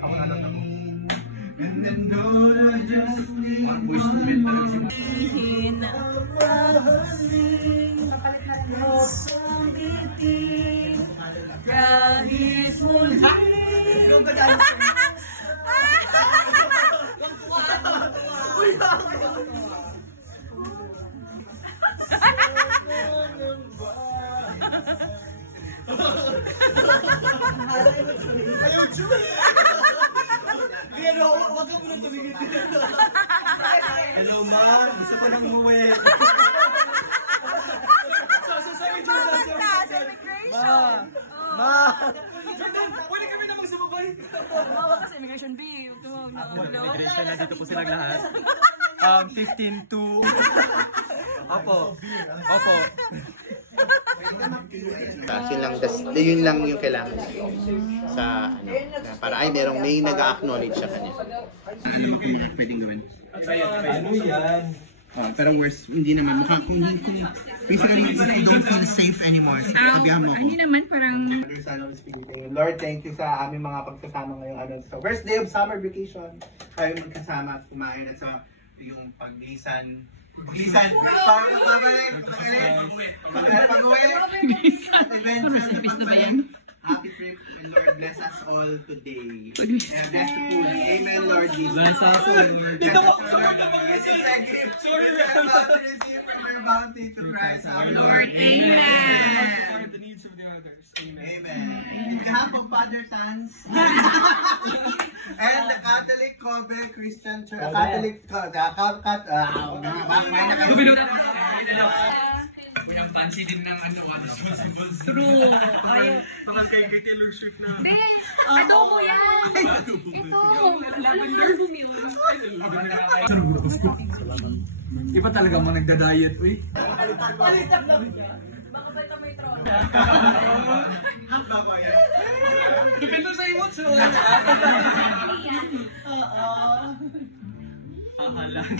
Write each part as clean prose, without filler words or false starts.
Ako na lang ako. And then don't I just need voice to it talaga sila. Ayaw dyan! Pero wag ka muna tumigil. Hello ma, gusto ko nang umuwi. Sasasabi dyan na celebration. Ma! Pwede kami na magsababay. Mawa ka sa immigration babe. Immigration na dito po silang lahat. 15 to... Opo. Yun lang yung kailangan sa para ay may nag-acknowledge sa kanya. Pwedeng gawin. Ano yan? Pero worse, hindi naman. Kung basically, if you don't feel safe anymore, sabihan mo ako. Hindi naman, parang... Lord, thank you sa aming mga pagsasama ngayong so first day of summer vacation. Kayo magkasama at kumain at sa yung paglisan. Para magbabalik. Pag-uwi. At eventually, happy trip, and Lord bless us all today. And bless the food. Amen, Lord Jesus. Bless us all, Lord. Dito ako sa mga mag-receive. Sorry, we're about to receive from our bounty to Christ our Lord. Amen. The needs of the others. Amen. In behalf of Father Tans and the Catholic Kobe Christian Church, Unang fancy din ng True. Ayaw. Mga kay Taylor Swift na. Ano mo yan? Ito. Lavender bumil. Iba talaga mo nagda-diet, uy. Palitan lang. Baka palitan mo yung trono. Depende sa emotes, no? Pahalang.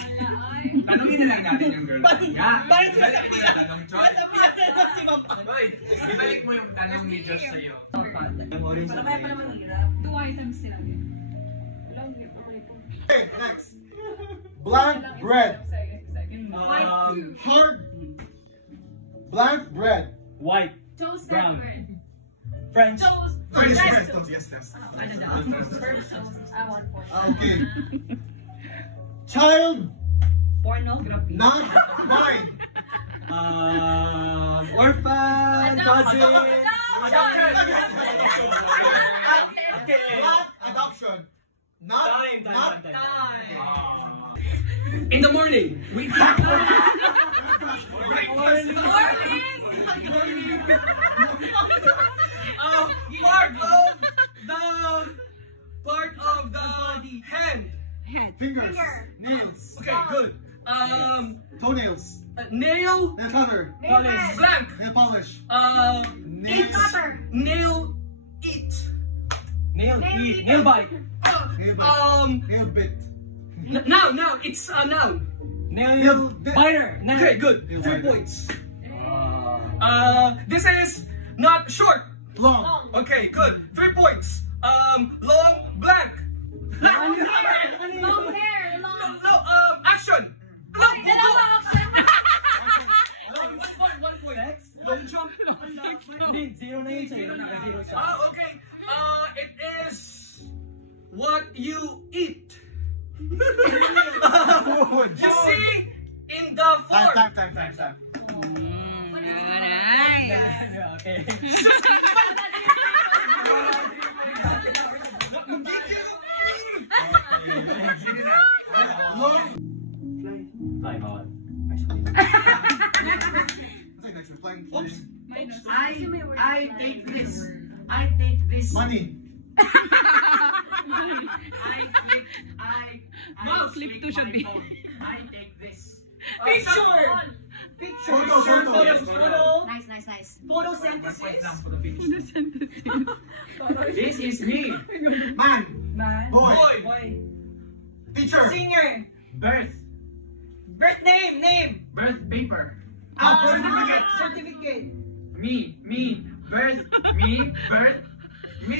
Tanungin na lang natin yung girl. Bakit sila sa kanila? Ibalik mo yung tanong ni Diyos sa'yo. Wala kaya pala mahirap. 2 items sila. Okay, next. Blank bread. Hard. Blank bread. White. Toasted Brown. bread. French. Yes. Ano daw? First toast. I want pork. Okay. Child Pornography. not mine. Orphan. Cousin. Okay, what adoption? Not In the morning, we eat. Part of the hand. fingers, nails, Okay, good. toenails, Nail. nail cutter, Blank. nail polish, Eat. Nail. Eat. Nail bite. nail bit, Noun. It's a noun. nail Biter. Okay, good. Nail 3 biter. points. This is not short. long, Okay, good. 3 points. Long. Blank. Long hair. No. Action. No. One point. Long jump. Zero na yun sa'yo. Okay. It is what you eat. You see in the form. time. Okay. Time out. Oops. I take this. Money. Flip to should be. I take this. Picture. Photo. Nice. Photosynthesis. This is me. Man. Boy. Teacher. Singer. Birth. Birth name. Birth paper. Certificate. Me. Birth. Me. Birth. Me.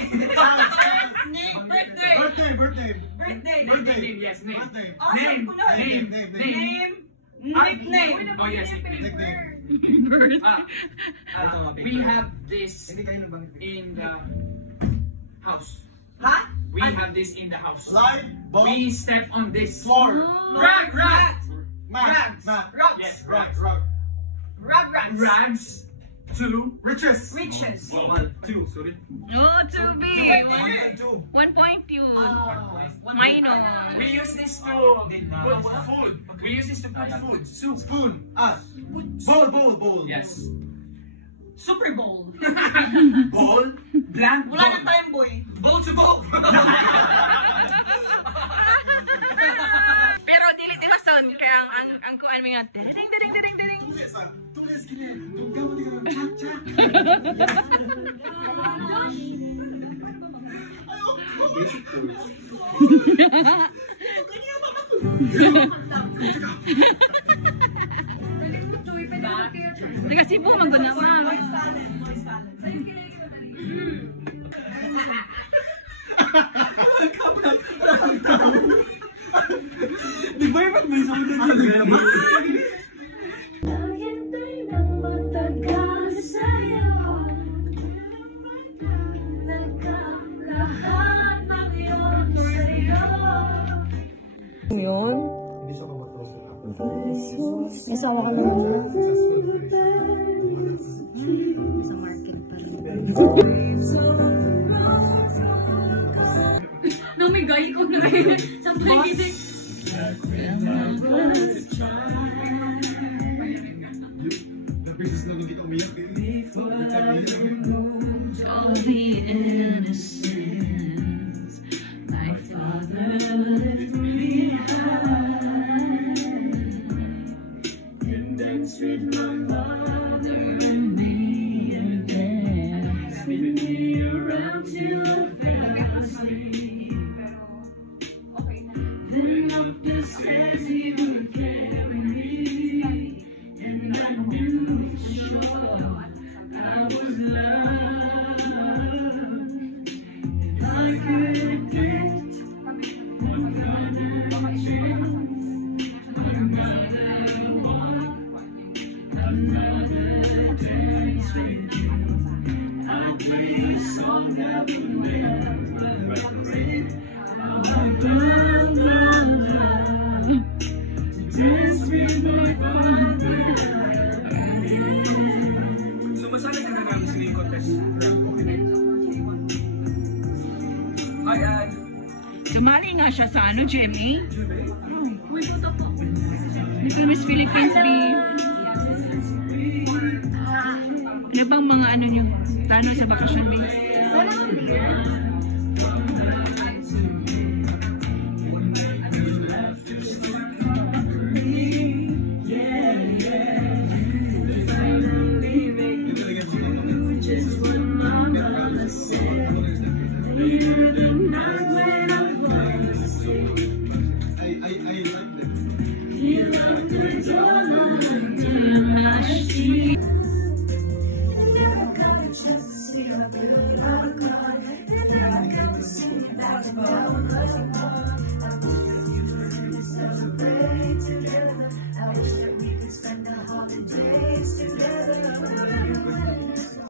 Name. Birthday. Birthday. Yes, name. Name. Nickname. Oh, yes, nickname. We have this in the house. Ha? We have this in the house. Live, ball, We step on this. floor, Rag. Rags. Yes, Rags. rags. Rags to riches. Riches. two. Sorry. No, 2B. 1.2. Minus. We use this to put food. We use this to put food. Soup. Spoon, bowl. Yes. Super Bowl. Ball. Blank. Wala na tayong boy. Ball to ball. Pero dili nila sound kaya ang kuan mga ding. Tulis kini. Tunggaw mo tingnan cha. Taga Cebu magdanawa. Voice talent. Di ba yung may sound na Nasawa ka naman. Namigay ko na rin. Sampay gini. All the innocence my father left behind, and dance with my mother and me, and dance with me around till I fell asleep. Then up the stairs he would carry me, and I knew for sure I was loved. And I could predict another chance, another walk, another dance with you. I'd play a song that would never break. I'd love to dance with my father. Sumasali ka na namin sa Lee Contest. Hi, Ad. Sumali nga siya sa ano, Jemmy? Nag-Miss Philippines B. Ano bang mga ano nyo? Plano sa bakasyon B? Just what my mother said.